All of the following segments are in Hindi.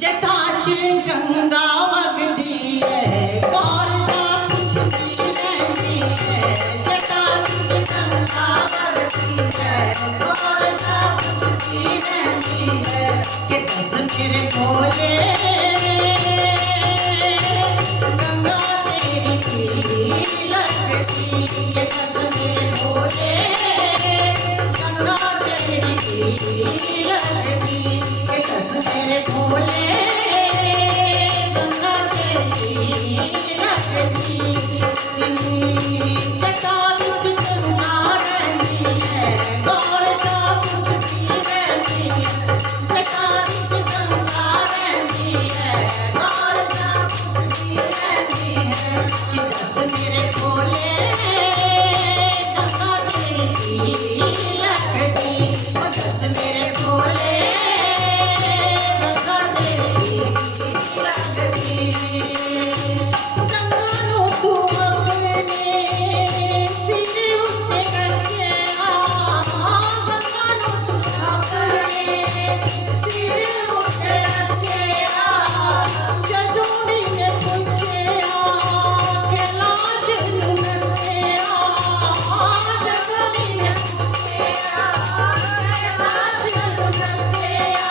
जटा च गंगा वगदी है गौर दा पुछदी रहंदी है जटा च गंगा वगदी है गौर दा पुछदी रहंदी है कि दस मेरे भोले गंगा तेरी की लगदी कि दस मेरे भोले गंगा तेरी की लगदी कि दस मेरे भोले गंगा तेरी लगदी जटा विच गंगा रहंदी है गौर दा पुछदी रहंदी है जटा विच गंगा रहंदी है गौर दा पुछदी रहंदी है कि दस मेरे भोले गंगा तेरी लगदी ओ दस मेरे भोले गंगा तेरी लगदी गंगा नु तू अपने सिर उत्ते रखिया गंगा नु तू अपने सिर उत्ते रखिया जदों ने पूछिया कि लाज नू नथिया जदों ने पूछिया लाज नू नथिया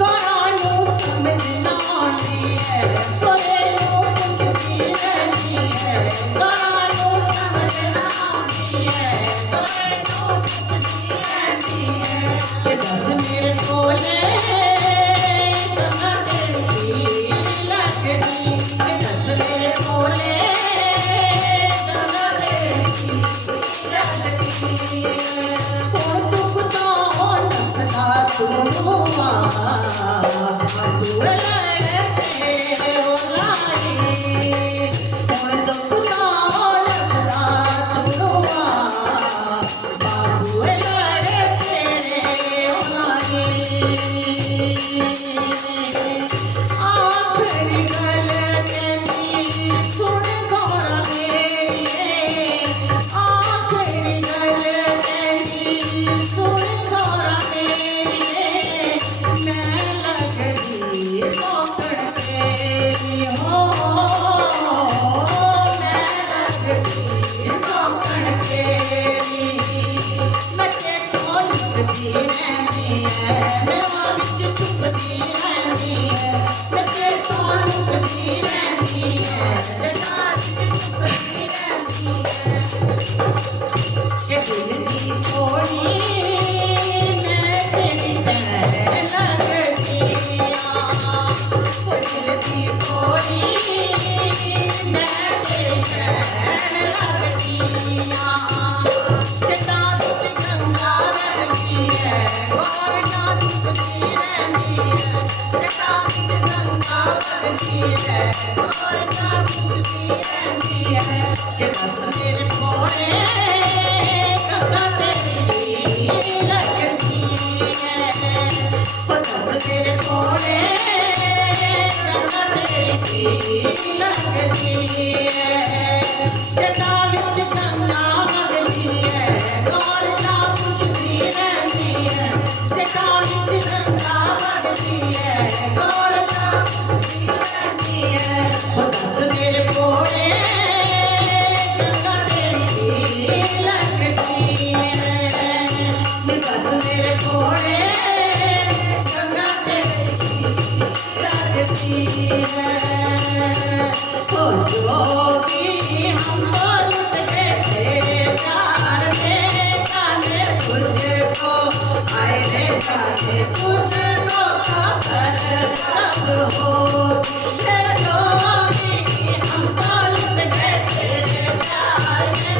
गौरा नू समझ ना आती है भोले नू पुछदी रहंदी है गौरा नू समझ ना आती है भोले नू पुछदी रहंदी है कि दस मेरे भोले गंगा तेरी लगदी कि दस मेरे भोले गंगा तेरी लगदी ओ दुख तो लगदा तू तू लड़ते हो लाई ओ दुख तो लगदा तू बाबू लड़ते हो लाई आखिरी गल कहती सुन गौरा मेरी आखिरी गल कहती सुन गौरा मेरी मैं लगदी पकड़ तेरी हो मैं लगदी पकड़ तेरी बच्चे को लुटती रहंदी है मेवा विच चुपती रहंदी है बच्चे को लुटती रहंदी है जटा विच चुपती रहंदी है कि दिल दी थोड़ी मैं तेरी पैर लगदियां दिल दी थोड़ी मैं तेरी पैर लगदियां जटा विच गंगा वगदी है गौर दा पुछदी रहंदी है जटा विच गंगा वगदी है गौर दा पुछदी रहंदी है कि दस मेरे भोले गंगा तेरी लगदी है ओ दस मेरे भोले गंगा तेरी लगदी है जटा विच गंगा वगदी है गौर दा पुछदी रहंदी है जटा विच गंगा वगदी है गौर दा पुछदी रहंदी है ओ दस मेरे भोले गंगा तेरी लगदी है दस मेरे भोले गंगा तेरी लगदी है ओ जोगी हम तो लुट गए तेरे प्यार में जाने तुझको आए रे जाने तुझको खबर कब होगी जोगी हम तो लुट गए तेरे प्यार में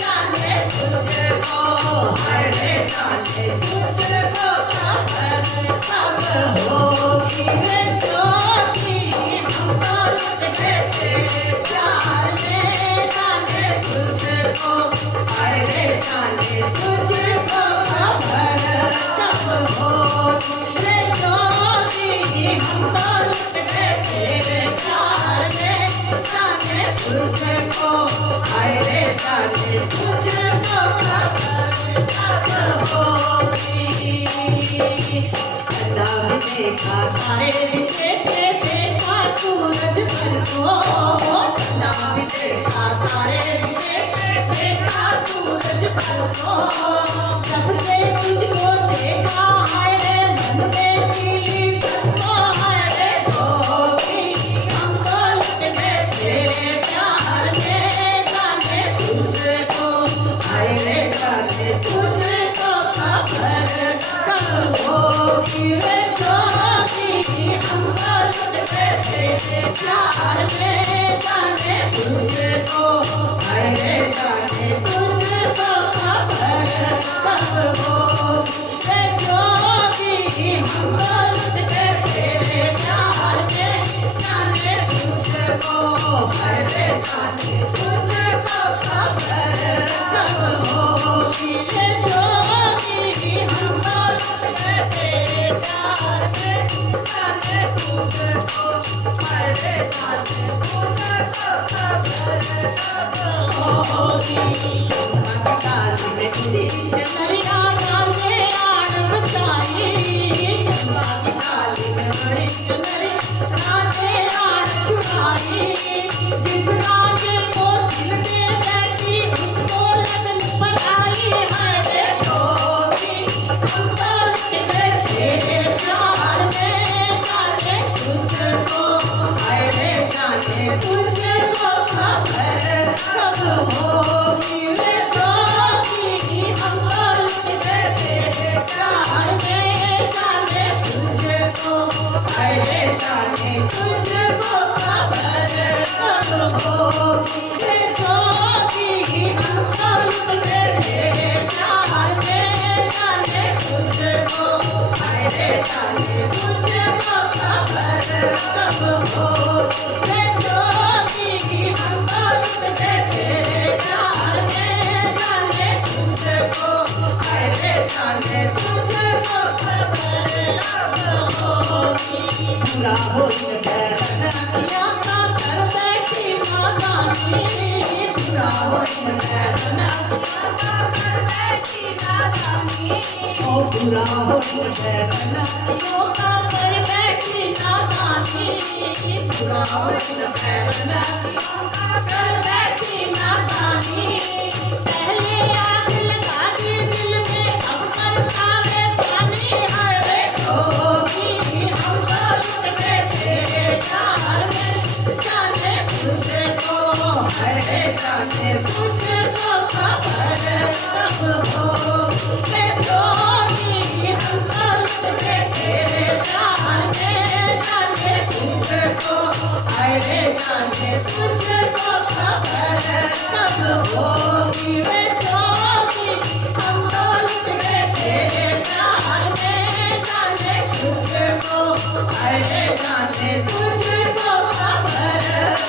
जाने तुझको आए रे जाने तुझको खबर कब होगी जोगी हम तो लुट गए तेरे प्यार में जाने तुझको आए रे जाने तुझको खबर कब होगी जोगी हम तो लुट गए तेरे प्यार में जाने तुझको आए रे जाने तुझको खबर कब होगी। चंदा भी देखा तारे भी देखे, देखा सूरज पर को। चंदा भी देखा तारे भी देखे, देखा सूरज पर को। जब से तुझको देखा है रे मन में पीली पत्तों है रे धोती। हमको लग गए तेरे प्यार में, जाने तुझको हाय रे जाने तुझको खबर कब होगी रे जोगी। हमको लग गए तेरे प्यार में, जाने तुझको हाय रे जाने तुझको खबर कब होगी रे जोगी। हमको लग गए तेरे प्यार में, जाने तुझको हाय रे जाने तुझको खबर कब होगी रे जोगी। हमको लग गए तेरे प्यार में, जाने तुझको हाय रे जाने तुझको खबर कब होगी। काली में किसी चंदरिया काले आड़ बचाई, काली में बड़ी चंदरी काले आड़ चुराई। जिस राजे को सिल के बैठी उसको लगन पर आई है रे धोती। हमको लग गए तेरे प्यार में, जाने तुझको हाय रे जाने तुझको खबर कब होगी रे धोती। हमको लग गए तेरे प्यार में, जाने तुझको हाय रे जाने तुझको खबर कब होगी रे धोती। हमको लग गए तेरे प्यार में, जाने तुझको हाय रे जाने तुझको खबर कब होगी रे धोती। हमको लग गए तेरे प्यार में, जाने तुझको हाय रे जाने तुझको खबर कब होगी। पूरा होई नैया का कर बैठी नादानी, पूरा होई नैया का कर बैठी नादानी। ओ पूरा होई नैया का कर बैठी नादानी, पूरा होई नैया का कर बैठी नादानी। पहले आग लगा दी दिल में, अब कर खावे पानी है रे धोती। हमको लग गए तेरे प्यार में, जाने तुझको हाय रे जाने तुझको खबर कब होगी रे धोती। हमको लग गए तेरे प्यार में, जाने तुझको हाय रे जाने तुझको खबर कब होगी रे धोती। हमको लग गए तेरे प्यार में, जाने तुझको हाय रे जाने तुझको खबर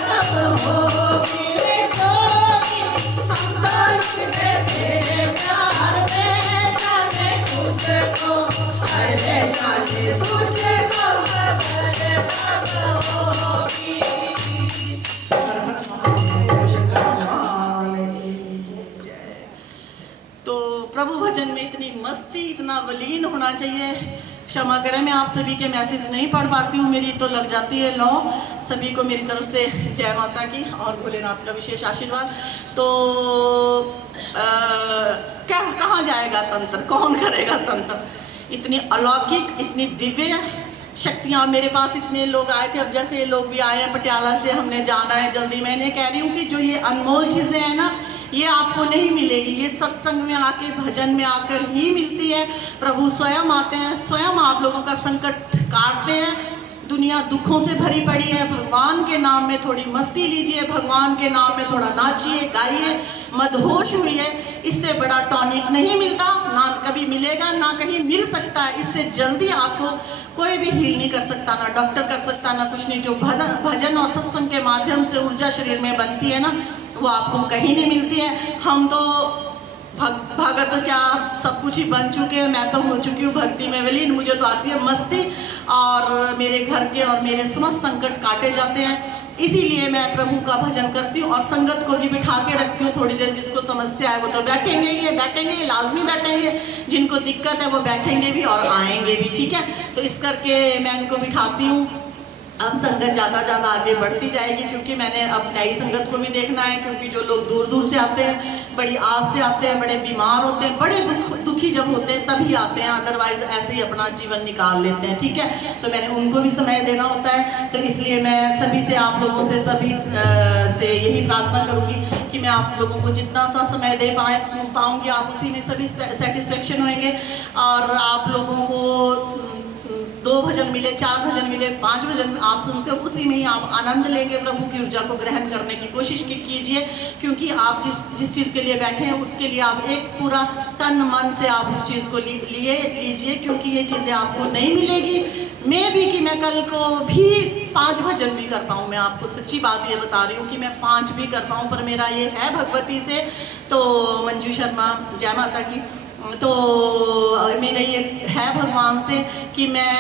कब होगी रे धोती। हमको लग गए तेरे प्यार में, जाने तुझको हाय रे जाने तुझको खबर कब होगी। तो प्रभु भजन में इतनी मस्ती, इतना वलीन होना चाहिए। क्षमा करें, मैं आप सभी के मैसेज नहीं पढ़ पाती हूँ, मेरी तो लग जाती है लौ। सभी को मेरी तरफ से जय माता की और भोलेनाथ का विशेष आशीर्वाद। तो क्या कहाँ जाएगा तंत्र, कौन करेगा तंत्र? इतनी अलौकिक, इतनी दिव्य शक्तियाँ मेरे पास। इतने लोग आए थे, अब जैसे ये लोग भी आए हैं पटियाला से, हमने जाना है जल्दी। मैंने कह रही हूँ कि जो ये अनमोल चीज़ें हैं ना, ये आपको नहीं मिलेगी, ये सत्संग में आके, भजन में आकर ही मिलती है। प्रभु स्वयं आते हैं, स्वयं आप लोगों का संकट काटते हैं। दुनिया दुखों से भरी पड़ी है, भगवान के नाम में थोड़ी मस्ती लीजिए, भगवान के नाम में थोड़ा नाचिए, गाइए, मदहोश हुई। इससे बड़ा टॉनिक नहीं मिलता, ना कभी मिलेगा, ना कहीं मिल सकता है। इससे जल्दी आपको कोई भी हील नहीं कर सकता, ना डॉक्टर कर सकता, ना कुछ नहीं। जो भजन और सत्संग के माध्यम से ऊर्जा शरीर में बनती है ना, वो आपको कहीं नहीं मिलती है। हम तो भगत क्या सब कुछ ही बन चुके हैं। मैं तो हो चुकी हूँ भक्ति में विलीन। मुझे तो आती है मस्ती, और मेरे घर के और मेरे समस्त संकट काटे जाते हैं। इसीलिए मैं प्रभु का भजन करती हूँ और संगत को भी बिठा के रखती हूँ थोड़ी देर। जिसको समस्या है वो तो बैठेंगे, लाजमी बैठेंगे। जिनको दिक्कत है वो बैठेंगे भी और आएंगे भी, ठीक है। तो इस करके मैं इनको बिठाती हूँ। अब संगत ज़्यादा आगे बढ़ती जाएगी, क्योंकि मैंने अब नई संगत को भी देखना है, क्योंकि जो लोग दूर से आते हैं, बड़ी आस से आते हैं, बड़े बीमार होते हैं, बड़े दुखी जब होते हैं तभी आते हैं, अदरवाइज ऐसे ही अपना जीवन निकाल लेते हैं, ठीक है। तो मैंने उनको भी समय देना होता है। तो इसलिए मैं सभी से, आप लोगों से, सभी से यही प्रार्थना करूँगी कि मैं आप लोगों को जितना सा समय दे पाऊँगी, आप उसी में सभी सेटिस्फेक्शन होंगे। और आप लोगों को 2 भजन मिले, 4 भजन मिले, 5 भजन आप सुनते हो, उसी में ही आप आनंद लेंगे। प्रभु की ऊर्जा को ग्रहण करने की कोशिश कीजिए, क्योंकि आप जिस चीज़ के लिए बैठे हैं उसके लिए आप एक पूरा तन मन से आप उस चीज़ को लीजिए, क्योंकि ये चीज़ें आपको नहीं मिलेगी। मैं भी कि मैं कल को भी 5 भजन भी कर पाऊँ, मैं आपको सच्ची बात ये बता रही हूँ कि मैं 5 भी कर पाऊँ, पर मेरा ये है भगवती से। तो मंजू शर्मा, जय माता की। तो मेरा ये है भगवान से कि मैं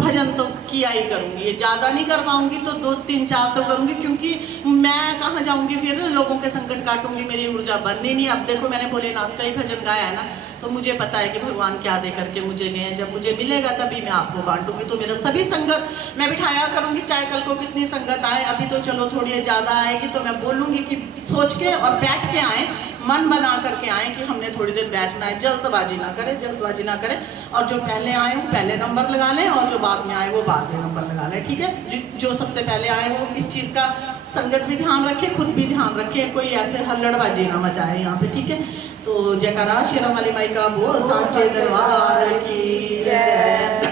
भजन तो किया ही करूँगी, ये ज़्यादा नहीं कर पाऊँगी तो 2, 3, 4 तो करूँगी, क्योंकि मैं कहाँ जाऊँगी फिर, लोगों के संकट काटूँगी, मेरी ऊर्जा बननी नहीं। अब देखो मैंने भोलेनाथ का ही भजन गाया है ना, तो मुझे पता है कि भगवान क्या दे करके मुझे गए हैं। जब मुझे मिलेगा तभी मैं आपको बांटूंगी। तो मेरा सभी संगत मैं बिठाया करूँगी, चाहे कल को कितनी संगत आए। अभी तो चलो थोड़ी ज़्यादा आएगी तो मैं बोलूँगी कि सोच के और बैठ के आएँ, मन बना करके आएँ कि हमने थोड़ी देर बैठना है। जल्दबाजी ना करें। और जो पहले आए वो पहले नंबर लगा लें, और जो बाद में आए वो बाद में नंबर लगा लें, ठीक है। जो सबसे पहले आए वो इस चीज़ का संगत भी ध्यान रखे, खुद भी ध्यान रखे, कोई ऐसे हल्लड़बाजी ना मचाए यहाँ पे, ठीक है। तो जयकारा शेरा वाली माई का बोल, सांचे दरबार की जय।